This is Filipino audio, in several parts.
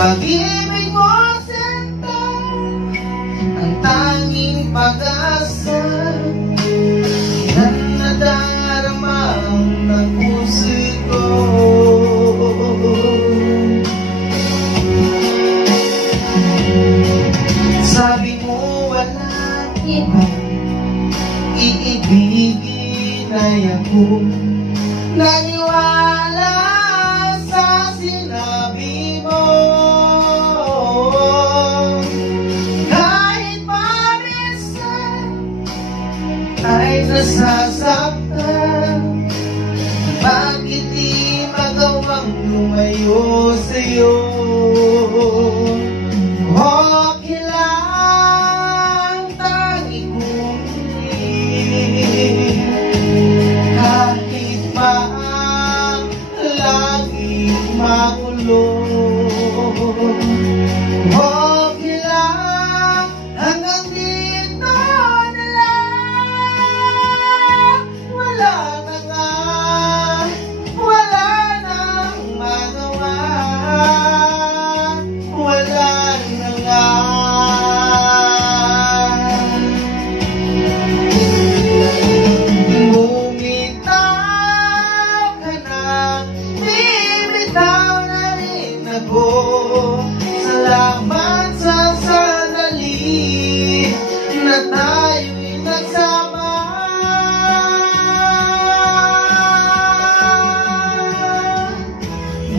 Pag-ibig mo sinta, ang tanging pag-asa, yan nadarama ng puso ko. Sabi mo walang iba, iibigin ay ako. Naniwala sa sinabi mo, kahit paminsan ay nasasaktan. Bakit di magawang lumayo sa'yo? Okay lang, tangi kong kahit pa laging magulo. Okay lang, hanggang dito na lang. Wala na nga, wala nang magawa. Wala na nga. Bumitaw ka na, bibitaw na rin ako. Salamat sa sandali na tayo'y nagsama.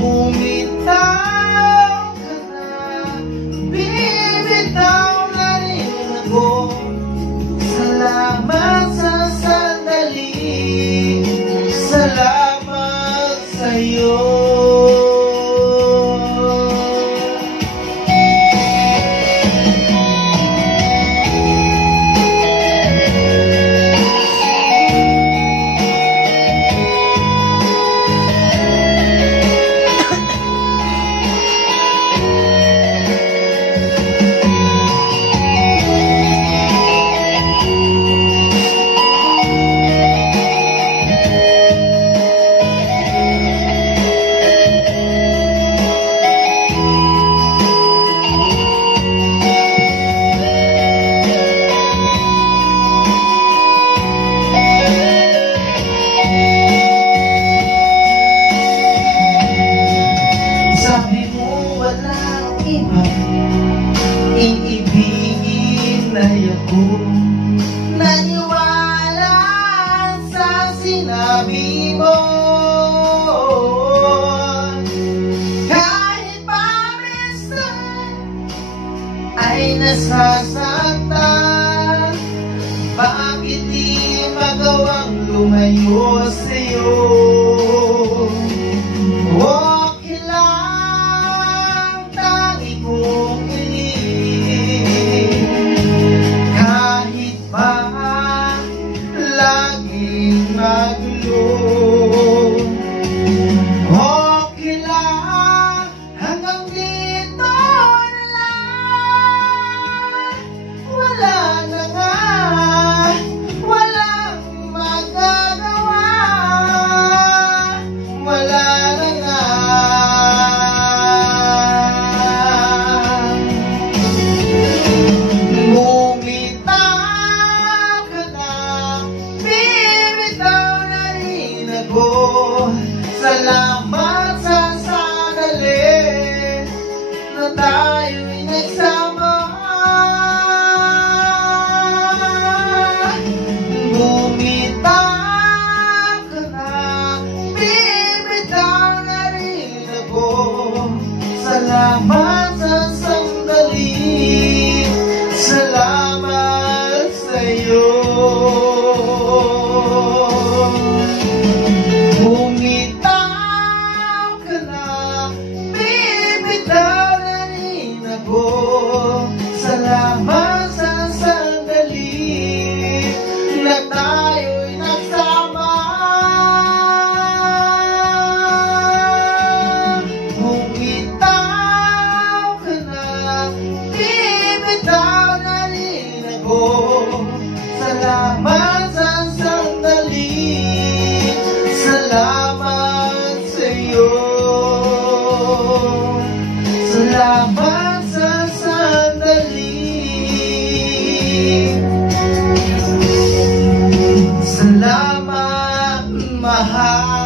Bumitaw ka na, bibitaw na rin ako. Salamat sa sandali, salamat sa'yo. Sabi mo walang iba, iibigin ay ako. Naniwala sa sinabi mo, kahit paminsan ay nasasaktan. Bakit di magawang lumayo sa'yo? Okay lang, tangi kong kahit pa laging magulo. Okay lang, hanggang dito na lang. Wala na nga, walang magagawa. Wala na nga. Bumitaw ka na, bibitaw na rin ako. Salamat sa sandali na tayo'y nagsama. Bumitaw ka na, bibitaw na rin ako. Salamat sa sandali, salamat sa'yo. Bumitaw ka na, bibitaw na rin ako. Salamat sa sandali na tayo'y nagsama. Bumitaw ka na, bibitaw na rin ako. Salamat sa sandali, salamat sa'yo. Salamat. bawat sa sandali. Salamat, mahal.